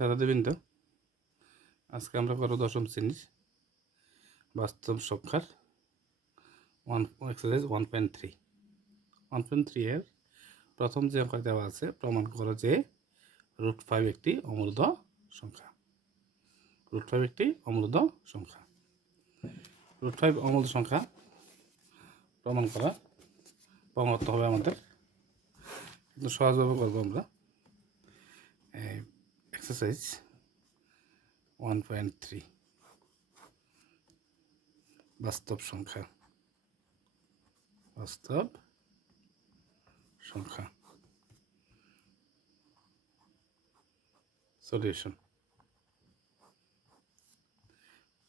ছাত্রবৃন্দ, আজকে আমরা করব দশম শ্রেণীর বাস্তব সংখ্যার এক্সারসাইজ 1.3 এর প্রথম যে অঙ্ক দেওয়া আছে, প্রমাণ করো যে √5 একটি অমূলদ সংখ্যা। √5 একটি অমূলদ সংখ্যা। √5 অমূলদ সংখ্যা প্রমাণ করতে হবে আমাদের। কিন্তু সহজভাবে করবো আমরা। এক্সারসাইজ 1.3 বাস্তব সংখ্যা। সলিউশন।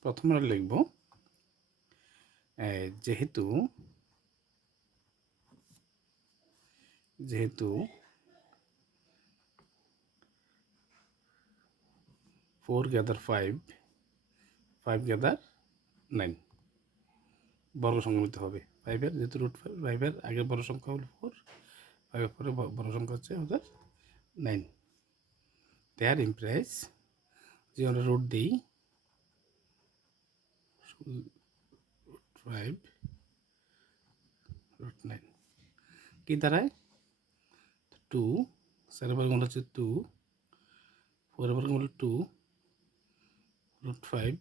প্রথমে লিখব যেহেতু 4 গ্যাদার 5 গ্যাদার 9 বর্গ সংখ্যা নিতে হবে। 5 এর যেহেতু √5 এর আগের বড় সংখ্যা হলো 4, 5 এর পরে বড় সংখ্যা হচ্ছে আমাদের 9। দেয়ার ইমপ্লাইজ যে আমরা রুট দিই, √5 √9 কি দাঁড়ায়? 2। 4 এর বর্গমূল হচ্ছে 2, 4 এর বর্গমূল 2, √5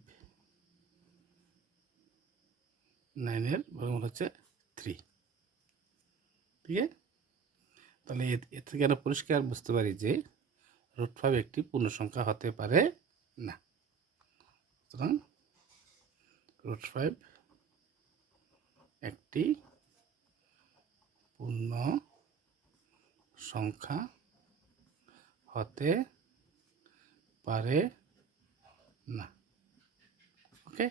9 এর বর্গমূল হচ্ছে 3। ঠিক আছে? তাহলে এর থেকে আমরা পরিষ্কার বুঝতে পারি যে √5 একটি পূর্ণ সংখ্যা হতে পারে না। সুতরাং √5 একটি পূর্ণ সংখ্যা হতে পারে না। ওকে,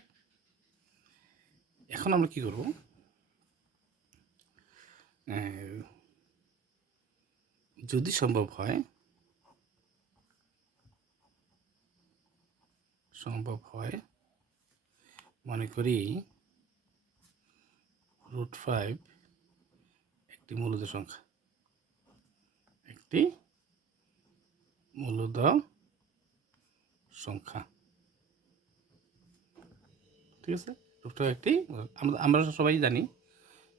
এখন আমরা কি করব? যদি সম্ভব হয় মনে করি √5 একটি মূলদ সংখ্যা। ঠিক আছে? √5 একটি, আমরা সবাই জানি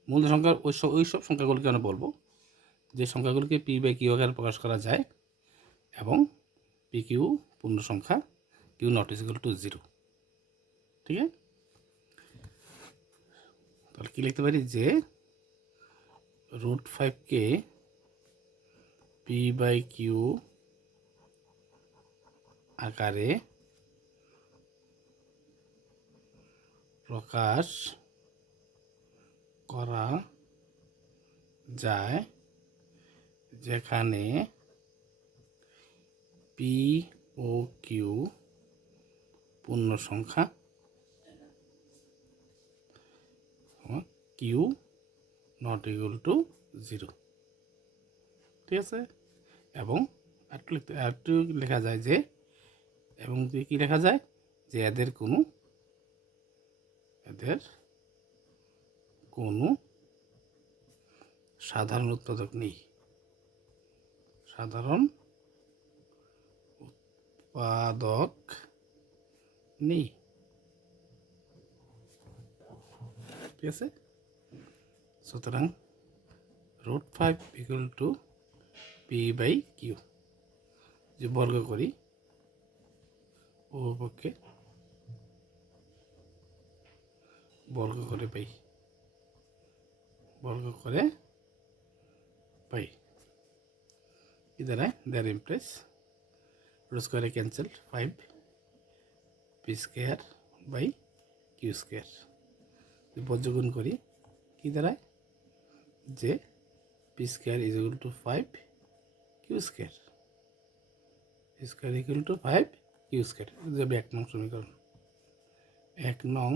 মূলদ সংখ্যার ওই সব সংখ্যাগুলোকে আমরা বলবো যে সংখ্যাগুলোকে p/q আকারে প্রকাশ করা যায় এবং pq পূর্ণ সংখ্যা, q not equal to 0। ঠিক আছে? তাহলে কি লিখতে পারি যে √5 কে p/q আকারে প্রকাশ করা যায় যেখানে p ও q পূর্ণ সংখ্যা, q not equal to 0। ঠিক আছে? এবং আরেকটু লেখা যায় যে, এবং কি লেখা যায় যে এদের কোনো সাধারণ উৎপাদক নেই। ঠিক আছে? সুতরাং √5 equal to p/q যে বর্গ করি, পক্ষে বর্গ করে পাই কি দাঁড়ায়? দেয়ার ইমপ্লাইজ √ স্কয়ারে ক্যান্সেল, 5 p²/q²। বজ্রগুণ করি, কি দাঁড়ায়? যে p² is equal to 5 q²। p² equal to 5 q²। যাবে 1 নং সমীকরণ, 1 নং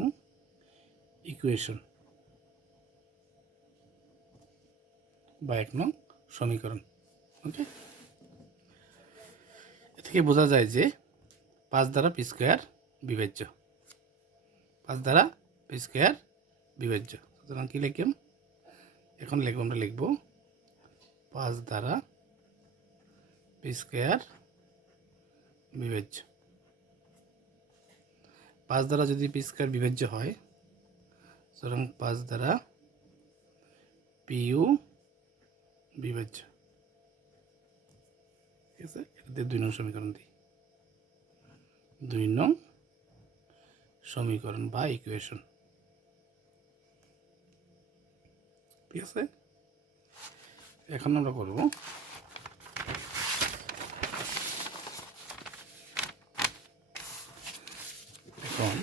ইকুয়েশন বা 1 নং সমীকরণ। ওকে, এ থেকে বোঝা যায় যে 5 দ্বারা p² বিভাজ্য। 5 দ্বারা p² বিভাজ্য। সুতরাং কি লিখলাম? এখন আমরা লিখব 5 দ্বারা p² বিভাজ্য। 5 দ্বারা যদি পি স্কয়ার বিভাজ্য হয়, সুতরাং 5 দ্বারা পিইউ বিভাজ্য। ঠিক আছে, এটাতে 2 নং সমীকরণ দিই। 2 নং সমীকরণ বা ইকুয়েশন। ঠিক আছে, এখন আমরা করব এখন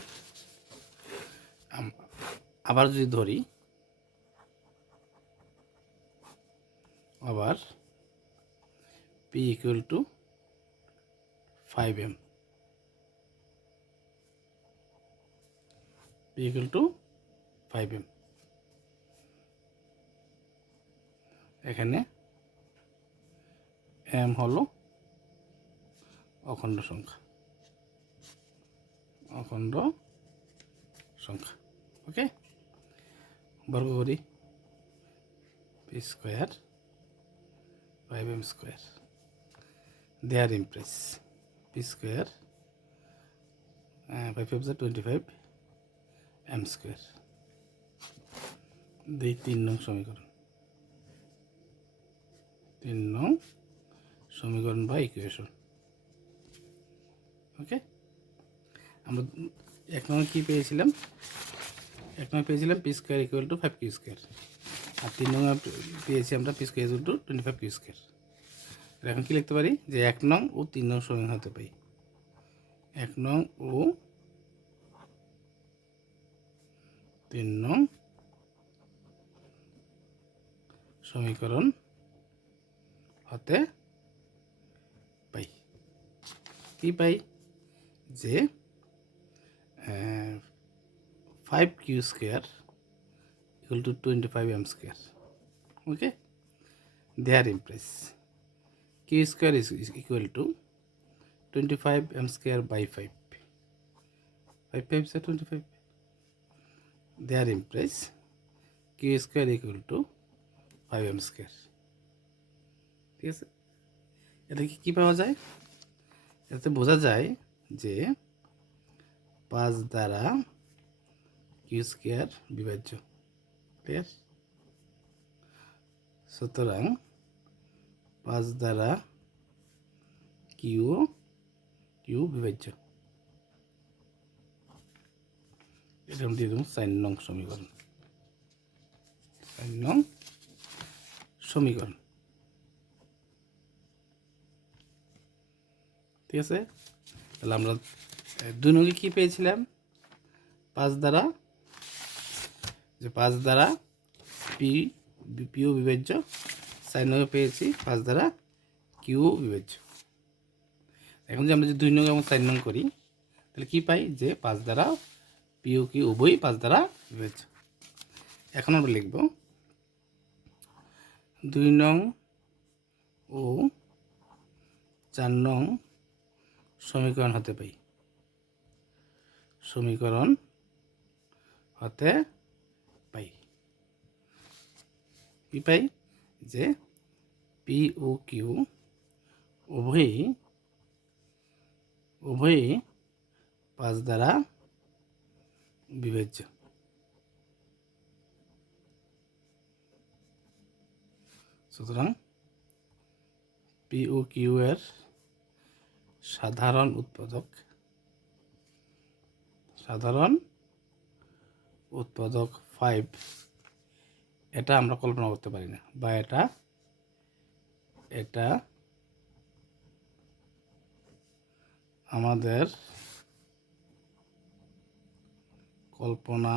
আবার যদি ধরি, আবার P equal to 5m, P equal to 5m। এখানে m হলো অখণ্ড সংখ্যা, অখণ্ড সংখ্যা। ওকে, বর্গ করি, P square 5m square there impress P square 5 5 25 m square. দুই 3 নং সমীকরণ, 3 নং সমীকরণ বা ইকুয়েশন। ওকে, আমরা 1 নং কী পেয়েছিলাম? 1 নং পেয়েছিলাম P square equal to 5q square, আর 3 নং পেয়েছি আমরা P square equal to 25q square. এখন কি লিখতে পারি? যে 1 নং ও 3 নং সমীকরণ হতে পারি। 1 নং ও 3 নং সমীকরণ হতে পাই। কি পাই? যে 5q square equal to 25m square. Okay, there implies q square is equal to 25m square by 5, 5 5 is 25। There implies q square equal to 5m square. ঠিক আছে, এটা কি পাওয়া যায়? এতে বোঝা যায় যে 5 দ্বারা q স্কোয়ার বিভাজ্য। ক্লিয়ার? সুতরাং 5 দ্বারা কিউ বিভাজ্য। এটা আমি দিয়ে দেবো 4 নং সমীকরণ, 4 নং সমীকরণ। ঠিক আছে, তাহলে আমরা 2 নঙ্গে কী পেয়েছিলাম? 5 দ্বারা, যে 5 দ্বারা পিও বিভাজ্য। 4 নঙ্গে পেয়েছি 5 দ্বারা কিউ বিভাজ্য। এখন যে আমরা যে 2 নং এবং 4 নং করি, তাহলে কি পাই? যে 5 দ্বারা পিও কিউ উভয়ই 5 দ্বারা বিভাজ্য। এখন আমরা লিখব 2 নং ও 4 নং সমীকরণ হতে পাই, সমীকরণ হতে পাই। কি পাই? যে পি ও কিউ উভয়ই 5 দ্বারা বিভাজ্য। সুতরাং পি ও কিউ এর সাধারণ উৎপাদক, সাধারণ উৎপাদক 5, এটা আমরা কল্পনা করতে পারি না, বা এটা আমাদের কল্পনা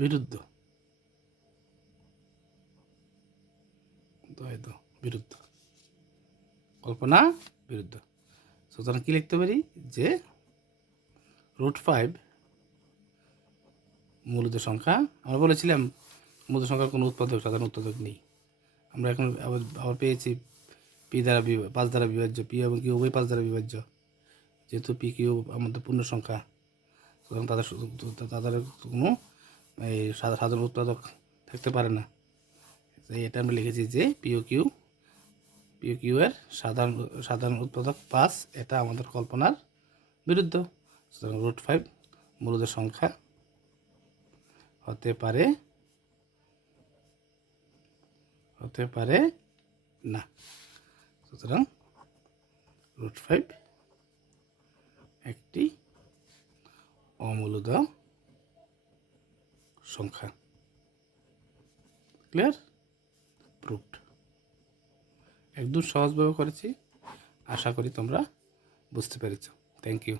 বিরুদ্ধ, বিরুদ্ধ, কল্পনা বিরুদ্ধ। সুতরাং কি লিখতে পারি? যে √5 মূলত সংখ্যা। আমরা বলেছিলাম মূলত সংখ্যার কোনো উৎপাদক, সাধারণ উৎপাদক নেই। আমরা এখন আবার পেয়েছি পি দ্বারা 5 দ্বারা বিভাজ্য, পি এবং কিউ উভয় 5 দ্বারা বিভাজ্য। যেহেতু পি কিউ আমাদের পূর্ণ সংখ্যা, সুতরাং তাদের কোনো এই সাধারণ উৎপাদক থাকতে পারে না। তাই এটা আমরা লিখেছি যে পি পিউ কিউ এর সাধারণ উৎপাদক 5, এটা আমাদের কল্পনার বিরুদ্ধ। সুতরাং √5 মূলদ সংখ্যা হতে পারে না। সুতরাং √5 একটি অমূলদ সংখ্যা। ক্লিয়ার? প্রুভড। একদম সহজভাবে করেছি, আশা করি তোমরা বুঝতে পেরেছ। Thank you.